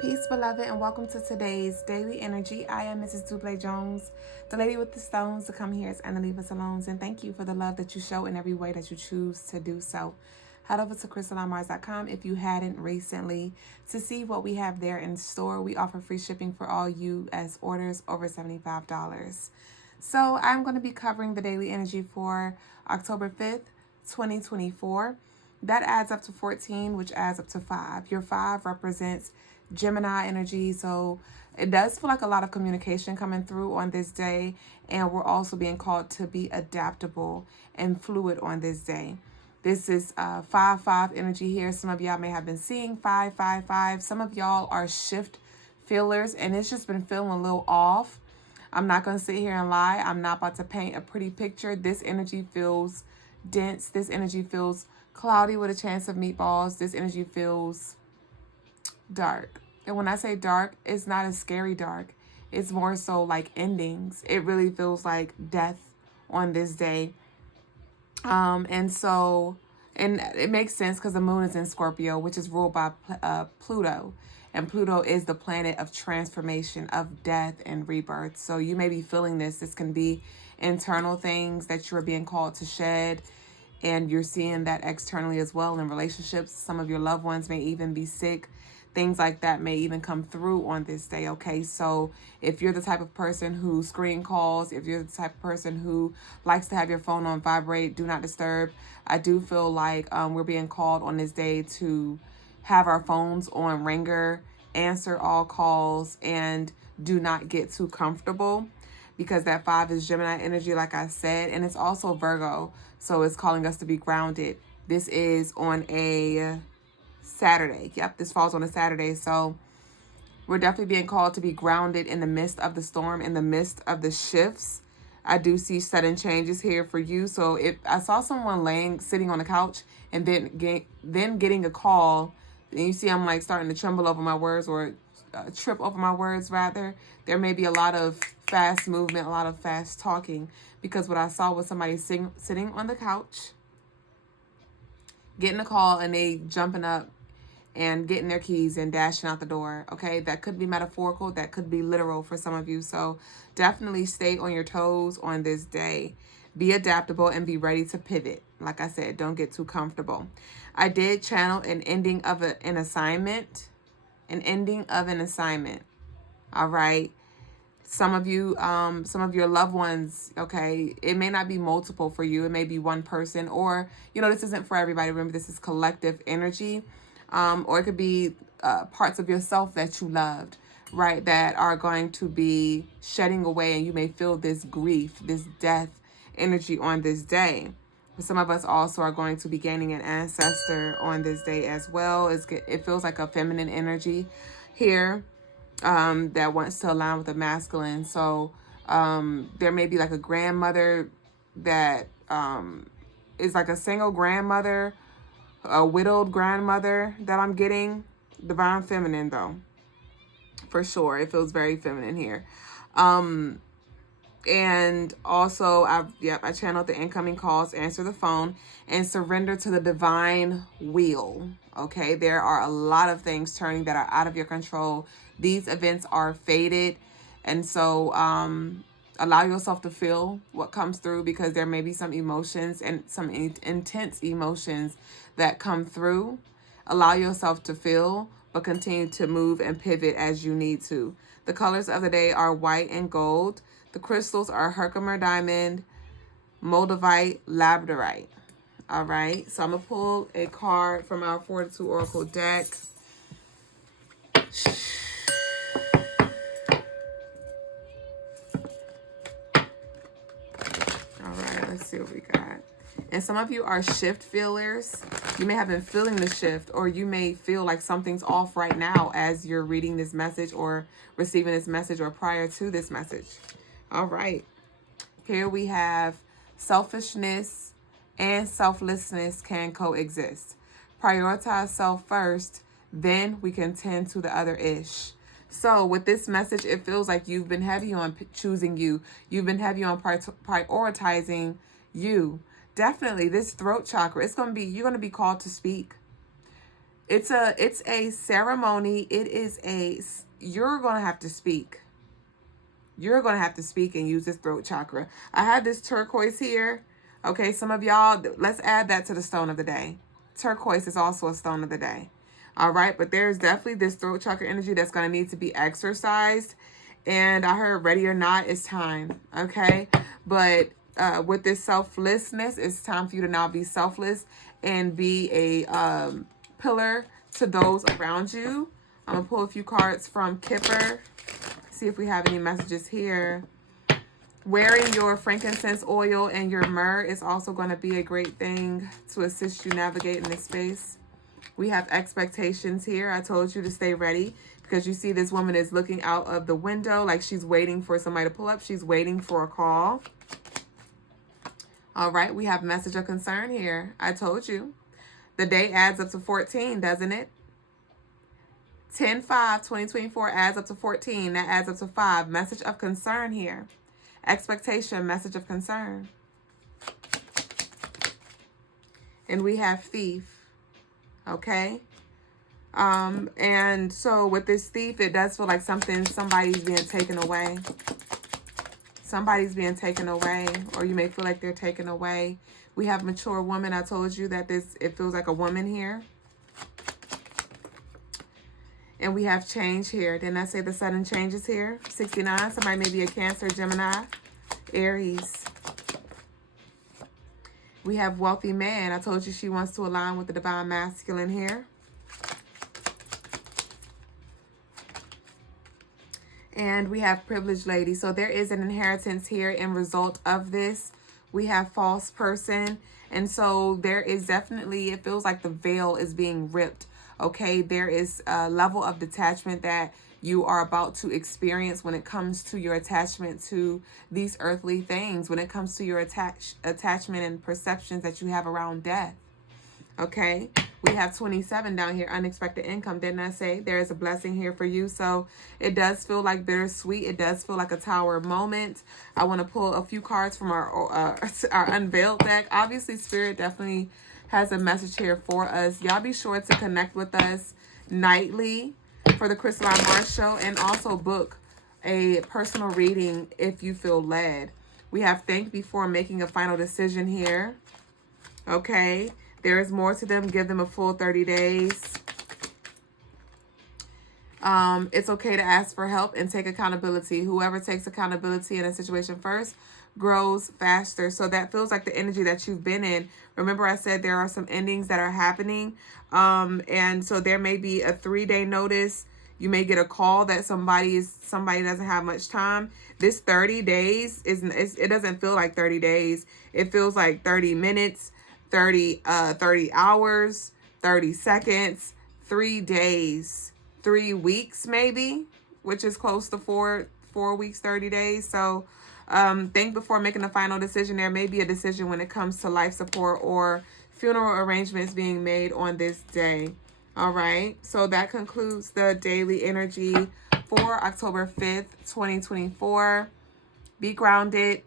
Peace, beloved, and welcome to today's daily energy. I am Mrs. Duüblè Jones, the lady with the stones to come here and to leave us alone. And thank you for the love that you show in every way that you choose to do so. Head over to CrystalineMars.com if you hadn't recently to see what we have there in store. We offer free shipping for all U.S. orders over $75. So I'm going to be covering the daily energy for October 5th, 2024. That adds up to 14, which adds up to 5. Your 5 represents Gemini energy, so it does feel like a lot of communication coming through on this day, and we're also being called to be adaptable and fluid on this day. This is 5-5 energy here. Some of y'all may have been seeing 5-5-5. Some of y'all are shift feelers, and it's just been feeling a little off. I'm not going to sit here and lie. I'm not about to paint a pretty picture. This energy feels dense. This energy feels cloudy with a chance of meatballs. This energy feels dark. And when I say dark, it's not a scary dark. It's more so like endings. It really feels like death on this day. And it makes sense because the moon is in Scorpio, which is ruled by Pluto. And Pluto is the planet of transformation, of death and rebirth. So you may be feeling this. This can be internal things that you're being called to shed. And you're seeing that externally as well in relationships. Some of your loved ones may even be sick. Things like that may even come through on this day, okay? So if you're the type of person who screen calls, if you're the type of person who likes to have your phone on vibrate, do not disturb, I do feel like we're being called on this day to have our phones on ringer, answer all calls, and do not get too comfortable, because that 5 is Gemini energy, like I said, and it's also Virgo, so it's calling us to be grounded. This is on a Saturday. Yep, this falls on a Saturday, so we're definitely being called to be grounded in the midst of the storm, in the midst of the shifts. I do see sudden changes here for you. So if I saw someone sitting on the couch and then getting a call, and you see I'm like starting to tremble over my words, or trip over my words rather, there may be a lot of fast movement, a lot of fast talking, because what I saw was somebody sitting on the couch, getting a call, and they jumping up and getting their keys and dashing out the door, okay? That could be metaphorical. That could be literal for some of you. So definitely stay on your toes on this day. Be adaptable and be ready to pivot. Like I said, don't get too comfortable. I did channel an ending of an assignment. An ending of an assignment. All right? Some of you, some of your loved ones, okay, it may not be multiple for you. It may be one person, or, this isn't for everybody. Remember, this is collective energy. Or it could be parts of yourself that you loved, right, that are going to be shedding away, and you may feel this grief, this death energy on this day. But some of us also are going to be gaining an ancestor on this day as well. It feels like a feminine energy here that wants to align with the masculine. So there may be like a grandmother that is like a single grandmother, a widowed grandmother that I'm getting. Divine feminine though, for sure. It feels very feminine here. And also I channeled the incoming calls, answer the phone, and surrender to the divine wheel. Okay, there are a lot of things turning that are out of your control. These events are fated, and so allow yourself to feel what comes through, because there may be some emotions and some intense emotions that come through. Allow yourself to feel, but continue to move and pivot as you need to. The colors of the day are white and gold. The crystals are Herkimer diamond, Moldavite, Labradorite. All right, so I'm going to pull a card from our Fortitude Oracle deck. All right, let's see what we got. And some of you are shift feelers. You may have been feeling the shift, or you may feel like something's off right now as you're reading this message or receiving this message or prior to this message. All right. Here we have selfishness and selflessness can coexist. Prioritize self first, then we can tend to the other ish. So with this message, it feels like you've been heavy on choosing you. You've been heavy on prioritizing you. Definitely this throat chakra, you're going to be called to speak. It's a ceremony. You're going to have to speak. You're going to have to speak and use this throat chakra. I have this turquoise here. Okay, some of y'all, let's add that to the stone of the day. Turquoise is also a stone of the day. All right, but there's definitely this throat chakra energy that's going to need to be exercised. And I heard ready or not, it's time. Okay, but with this selflessness, it's time for you to now be selfless and be a pillar to those around you. I'm going to pull a few cards from Kipper. See if we have any messages here. Wearing your frankincense oil and your myrrh is also going to be a great thing to assist you navigating this space. We have expectations here. I told you to stay ready because you see this woman is looking out of the window like she's waiting for somebody to pull up. She's waiting for a call. All right, we have message of concern here. I told you. The day adds up to 14, doesn't it? 10/5/2024 adds up to 14. That adds up to 5. Message of concern here. Expectation, message of concern. And we have thief. Okay. And so with this thief, it does feel like somebody's being taken away. Somebody's being taken away, or you may feel like they're taken away. We have mature woman. I told you that it feels like a woman here. And we have change here. Didn't I say the sudden changes here? 69. Somebody may be a Cancer, Gemini, Aries. We have wealthy man. I told you she wants to align with the divine masculine here. And we have privileged lady. So there is an inheritance here in result of this. We have false person. And so there is definitely, it feels like the veil is being ripped. Okay, there is a level of detachment that you are about to experience when it comes to your attachment to these earthly things, when it comes to your attachment and perceptions that you have around death. Okay, we have 27 down here, unexpected income. Didn't I say there is a blessing here for you? So it does feel like bittersweet. It does feel like a tower moment. I want to pull a few cards from our Unveiled deck. Obviously, Spirit definitely has a message here for us. Y'all be sure to connect with us nightly for the Crystaline Mars show, and also book a personal reading if you feel led. We have think before making a final decision here. Okay, there is more to them. Give them a full 30 days. It's okay to ask for help and take accountability. Whoever takes accountability in a situation first grows faster. So that feels like the energy that you've been in. Remember, I said there are some endings that are happening. And so there may be a 3-day notice. You may get a call that somebody doesn't have much time. This 30 days it doesn't feel like 30 days. It feels like 30 minutes, 30 hours, 30 seconds, 3 days, 3 weeks maybe, which is close to 4 weeks, 30 days. So think before making a final decision. There may be a decision when it comes to life support or funeral arrangements being made on this day. All right. So that concludes the daily energy for October 5th, 2024. Be grounded.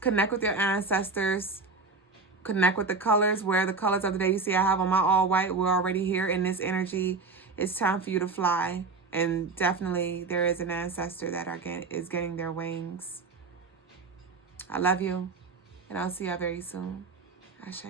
Connect with your ancestors. Connect with the colors. Wear the colors of the day. You see I have on my all white. We're already here in this energy. It's time for you to fly. And definitely there is an ancestor that is getting their wings. I love you, and I'll see y'all very soon. Ashe.